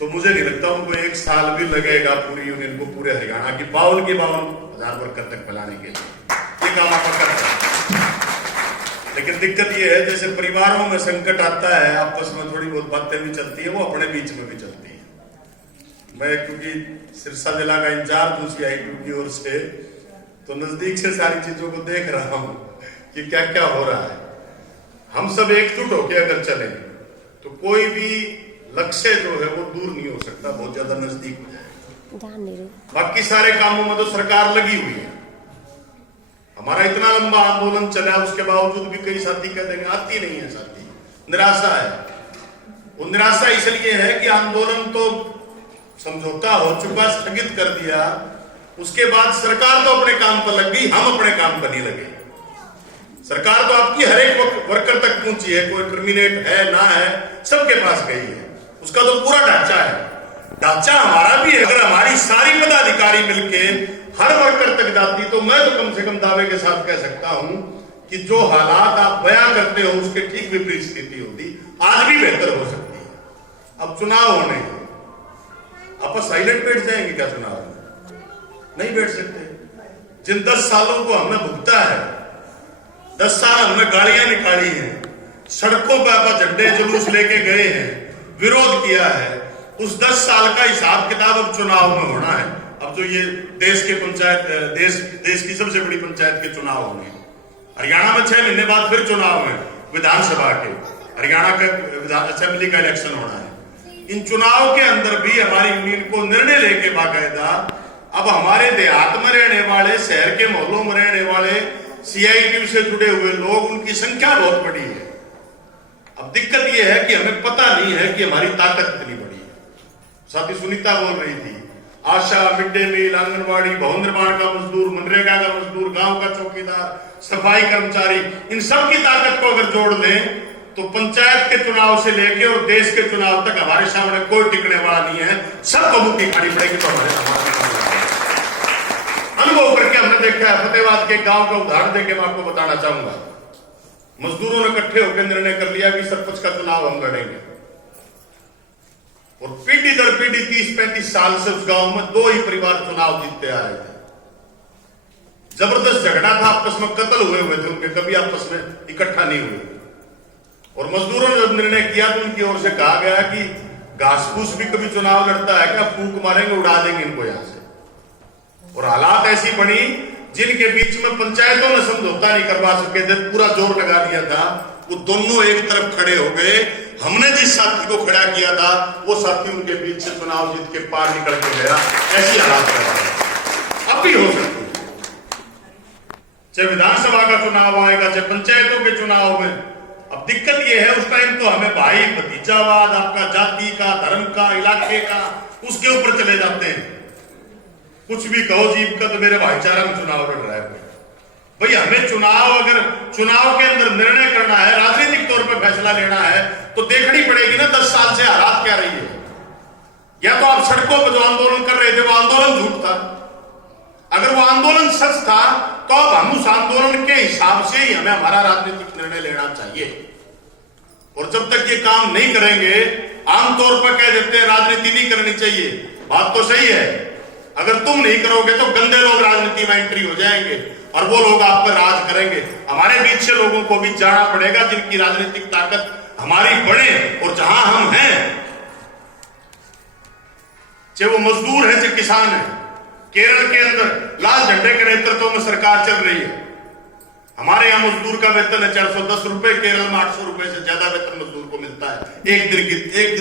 तो मुझे नहीं लगता उनको 1 साल भी लगेगा पूरी यूनियन को पूरे हरियाणा की 52,000 वर्कर तक फैलाने के लिए। ये काम आप कर सकते हैं। लेकिन दिक्कत ये है, जैसे परिवारों में संकट आता है, आपस में थोड़ी बहुत बातें भी चलती है, वो अपने बीच में भी चलती है। मैं क्योंकि सिरसा जिला का इंचार्ज हूं CITU की ओर से, तो नजदीक से सारी चीजों को देख रहा हूं कि क्या क्या हो रहा है। हम सब एकजुट होकर अगर चलें तो कोई भी लक्ष्य जो है वो दूर नहीं हो सकता, बहुत ज्यादा नजदीक हो जाएगा। बाकी सारे कामों में तो सरकार लगी हुई है। हमारा इतना लंबा आंदोलन चला, उसके बावजूद भी कई साथी कहते हैं आती नहीं है साथी, निराशा है। वो निराशा इसलिए है कि आंदोलन तो समझौता हो चुका, स्थगित कर दिया, उसके बाद सरकार तो अपने काम पर लग गई, हम अपने काम पर नहीं लगे। सरकार तो आपकी हर एक वर्कर तक पहुंची है, कोई टर्मिनेट है ना है, सबके पास गई है, उसका तो पूरा ढांचा है। ढांचा हमारा भी है। अगर हमारी सारी पदाधिकारी मिलके हर वर्कर तक जाती तो मैं तो कम से कम दावे के साथ कह सकता हूं कि जो हालात आप बयां करते हो उसके ठीक विपरीत स्थिति होती, आज भी बेहतर हो सकती है। अब चुनाव होने हैं, आप साइलेंट बैठ जाएंगे क्या? चुनाव में नहीं बैठ सकते। जिन 10 सालों को हमने भुगता है, 10 साल हमने गाड़ियां निकाली हैं, सड़कों पर आप झंडे जुलूस लेके गए हैं, विरोध किया है, उस 10 साल का हिसाब किताब अब चुनाव में होना है। अब जो ये देश के पंचायत देश की सबसे बड़ी पंचायत के चुनाव होंगे, हरियाणा में 6 महीने बाद फिर चुनाव है विधानसभा के, हरियाणा का असेंबली का इलेक्शन होना है। इन चुनाव के अंदर भी हमारी यूनियन को निर्णय लेके बाकायदा अब हमारे देहात में रहने वाले, शहर के मोहल्लों में रहने वाले CITU से जुड़े हुए लोग, उनकी संख्या बहुत बड़ी है। अब दिक्कत यह है कि हमें पता नहीं है कि हमारी ताकत कितनी बड़ी है। साथी सुनीता बोल रही थी, आशा, मिड डे मील, आंगनबाड़ी, भवन निर्माण का मजदूर, मनरेगा का मजदूर, गांव का चौकीदार, सफाई कर्मचारी, इन सब की ताकत को अगर जोड़ लें तो पंचायत के चुनाव से लेके और देश के चुनाव तक हमारे सामने कोई टिकने वाला नहीं है। सबको मुक्ति खानी पड़ेगी। तो हमारे समाज अनुभव करके हमने देखा है। फतेहाबाद के गांव का उदाहरण देके मैं आपको बताना चाहूंगा। मजदूरों ने इकट्ठे होकर निर्णय कर लिया कि सरपंच का चुनाव हम लड़ेंगे, और पीढ़ी दर पीढ़ी 30-35 साल से उस गांव में 2 ही परिवार चुनाव जीतते आ रहे थे। जबरदस्त झगड़ा था, आपस में कत्ल हुए थे उनके, कभी आपस में इकट्ठा नहीं हुए। और मजदूरों ने जब निर्णय किया तो उनकी ओर से कहा गया कि घास फूस भी कभी चुनाव लड़ता है क्या? फूंक मारेंगे, उड़ा देंगे इनको यहां से। और हालात ऐसी बनी जिनके बीच में पंचायतों ने समझौता नहीं करवा सके थे, पूरा जोर लगा दिया था, वो दोनों एक तरफ खड़े हो गए। हमने जिस साथी को खड़ा किया था वो साथी उनके बीच से चुनाव जीत के पार निकल के गया। ऐसी हालात अब भी हो सकती है, चाहे विधानसभा का चुनाव आएगा, चाहे पंचायतों के चुनाव में। अब दिक्कत यह है, उस टाइम तो हमें भाई भतीजावाद, आपका जाति का, धर्म का, इलाके का, उसके ऊपर चले जाते हैं। कुछ भी कहो जीव का, तो मेरे भाईचारा में चुनाव लड़ रहा है। भाई हमें चुनाव, अगर चुनाव के अंदर निर्णय करना है, राजनीतिक तौर पर फैसला लेना है, तो देखनी पड़ेगी ना 10 साल से हालात क्या रही है। या तो आप सड़कों पर जो आंदोलन कर रहे थे वो आंदोलन झूठ था, अगर वो आंदोलन सच था तो अब हम उस आंदोलन के हिसाब से ही हमें हमारा राजनीतिक निर्णय लेना चाहिए। और जब तक ये काम नहीं करेंगे, आमतौर पर कह देते हैं राजनीति नहीं करनी चाहिए, बात तो सही है। अगर तुम नहीं करोगे तो गंदे लोग राजनीति में एंट्री हो जाएंगे और वो लोग आप पर राज करेंगे। हमारे बीच से लोगों को भी जाना पड़ेगा जिनकी राजनीतिक ताकत हमारी बढ़े। और जहां हम हैं, चाहे वो मजदूर है चाहे किसान है, केरल के अंदर लाल झंडे के नेतृत्व में सरकार चल रही है। हमारे यहां मजदूर का वेतन है 410 रुपए, केरल में 800 रुपए से ज्यादा वेतन मजदूर को मिलता है एक दिन